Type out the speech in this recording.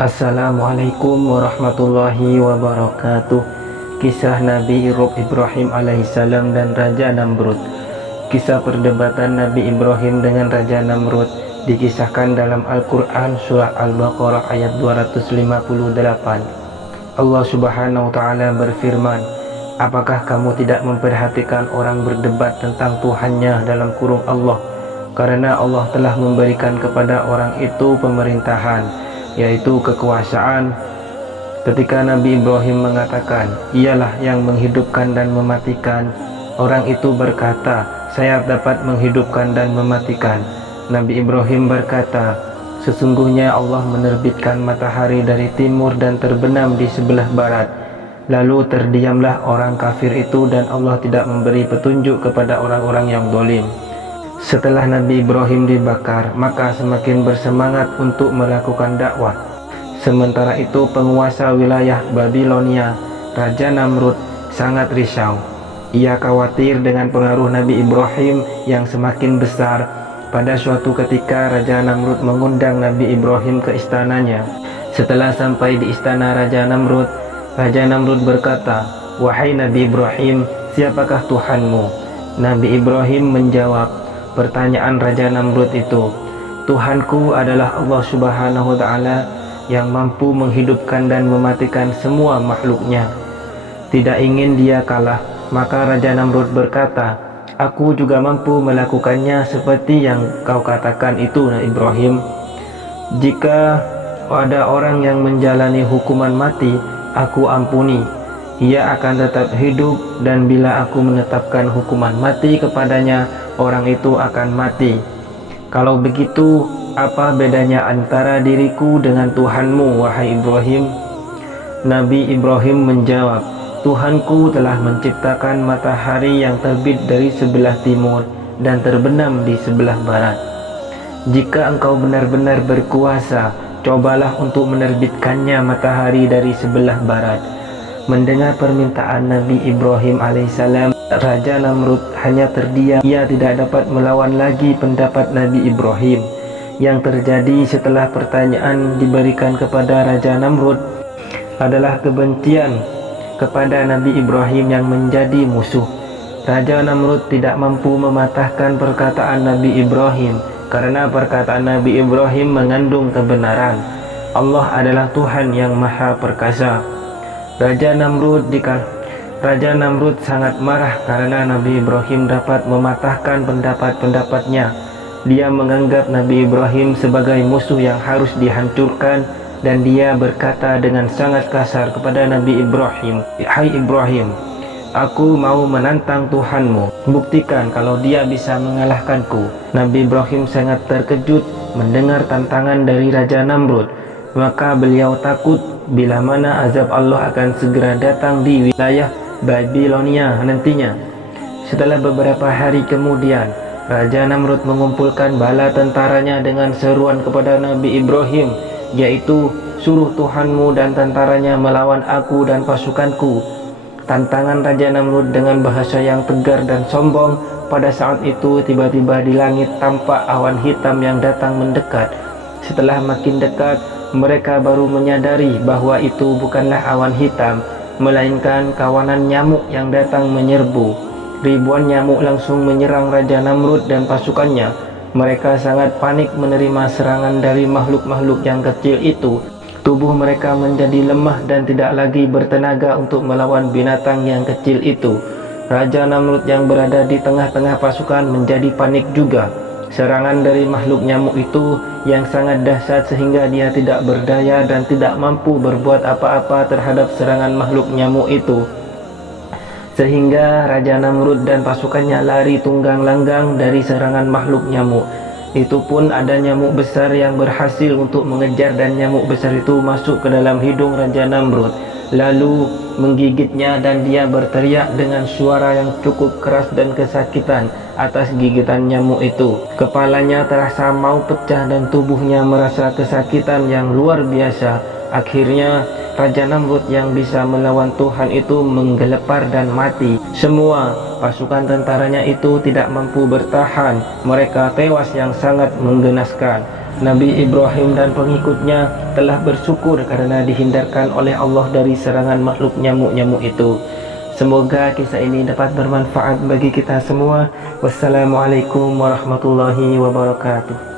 Assalamualaikum warahmatullahi wabarakatuh. Kisah Nabi Ibrahim alaihissalam dan Raja Namrud. Kisah perdebatan Nabi Ibrahim dengan Raja Namrud dikisahkan dalam Al-Quran surah Al-Baqarah ayat 258. Allah subhanahu wa ta'ala berfirman, apakah kamu tidak memperhatikan orang berdebat tentang Tuhannya dalam kurung Allah, karena Allah telah memberikan kepada orang itu pemerintahan, yaitu kekuasaan. Ketika Nabi Ibrahim mengatakan, ialah yang menghidupkan dan mematikan, orang itu berkata, saya dapat menghidupkan dan mematikan. Nabi Ibrahim berkata, sesungguhnya Allah menerbitkan matahari dari timur dan terbenam di sebelah barat. Lalu terdiamlah orang kafir itu dan Allah tidak memberi petunjuk kepada orang-orang yang zalim. Setelah Nabi Ibrahim dibakar, maka semakin bersemangat untuk melakukan dakwah. Sementara itu penguasa wilayah Babilonia, Raja Namrud, sangat risau. Ia khawatir dengan pengaruh Nabi Ibrahim yang semakin besar. Pada suatu ketika Raja Namrud mengundang Nabi Ibrahim ke istananya. Setelah sampai di istana Raja Namrud berkata, wahai Nabi Ibrahim, siapakah Tuhanmu? Nabi Ibrahim menjawab pertanyaan Raja Namrud itu, Tuhanku adalah Allah subhanahu wa ta'ala yang mampu menghidupkan dan mematikan semua makhluknya. Tidak ingin dia kalah, maka Raja Namrud berkata, aku juga mampu melakukannya seperti yang kau katakan itu, Ibrahim. Jika ada orang yang menjalani hukuman mati, aku ampuni. Ia akan tetap hidup, dan bila aku menetapkan hukuman mati kepadanya, orang itu akan mati. Kalau begitu, apa bedanya antara diriku dengan Tuhanmu, wahai Ibrahim? Nabi Ibrahim menjawab, Tuhanku telah menciptakan matahari yang terbit dari sebelah timur dan terbenam di sebelah barat. Jika engkau benar-benar berkuasa, cobalah untuk menerbitkannya matahari dari sebelah barat. Mendengar permintaan Nabi Ibrahim alaihissalam, Raja Namrud hanya terdiam. Ia tidak dapat melawan lagi pendapat Nabi Ibrahim. Yang terjadi setelah pertanyaan diberikan kepada Raja Namrud adalah kebencian kepada Nabi Ibrahim yang menjadi musuh. Raja Namrud tidak mampu mematahkan perkataan Nabi Ibrahim karena perkataan Nabi Ibrahim mengandung kebenaran. Allah adalah Tuhan yang Maha Perkasa. Raja Namrud sangat marah karena Nabi Ibrahim dapat mematahkan pendapat-pendapatnya. Dia menganggap Nabi Ibrahim sebagai musuh yang harus dihancurkan, dan dia berkata dengan sangat kasar kepada Nabi Ibrahim, hai Ibrahim, aku mau menantang Tuhanmu, buktikan kalau dia bisa mengalahkanku. Nabi Ibrahim sangat terkejut mendengar tantangan dari Raja Namrud. Maka beliau takut bila mana azab Allah akan segera datang di wilayah Babilonia nantinya. Setelah beberapa hari kemudian, Raja Namrud mengumpulkan bala tentaranya dengan seruan kepada Nabi Ibrahim, yaitu, suruh Tuhanmu dan tentaranya melawan aku dan pasukanku. Tantangan Raja Namrud dengan bahasa yang tegar dan sombong. Pada saat itu tiba-tiba di langit tampak awan hitam yang datang mendekat. Setelah makin dekat, mereka baru menyadari bahwa itu bukanlah awan hitam, melainkan kawanan nyamuk yang datang menyerbu. Ribuan nyamuk langsung menyerang Raja Namrud dan pasukannya. Mereka sangat panik menerima serangan dari makhluk-makhluk yang kecil itu. Tubuh mereka menjadi lemah dan tidak lagi bertenaga untuk melawan binatang yang kecil itu. Raja Namrud yang berada di tengah-tengah pasukan menjadi panik juga. Serangan dari makhluk nyamuk itu yang sangat dahsyat sehingga dia tidak berdaya dan tidak mampu berbuat apa-apa terhadap serangan makhluk nyamuk itu. Sehingga Raja Namrud dan pasukannya lari tunggang langgang dari serangan makhluk nyamuk. Itu pun ada nyamuk besar yang berhasil untuk mengejar, dan nyamuk besar itu masuk ke dalam hidung Raja Namrud, lalu menggigitnya, dan dia berteriak dengan suara yang cukup keras dan kesakitan atas gigitan nyamuk itu. Kepalanya terasa mau pecah dan tubuhnya merasa kesakitan yang luar biasa. Akhirnya Raja Namrud yang bisa melawan Tuhan itu menggelepar dan mati. Semua pasukan tentaranya itu tidak mampu bertahan. Mereka tewas yang sangat menggenaskan. Nabi Ibrahim dan pengikutnya telah bersyukur karena dihindarkan oleh Allah dari serangan makhluk nyamuk-nyamuk itu. Semoga kisah ini dapat bermanfaat bagi kita semua. Wassalamualaikum warahmatullahi wabarakatuh.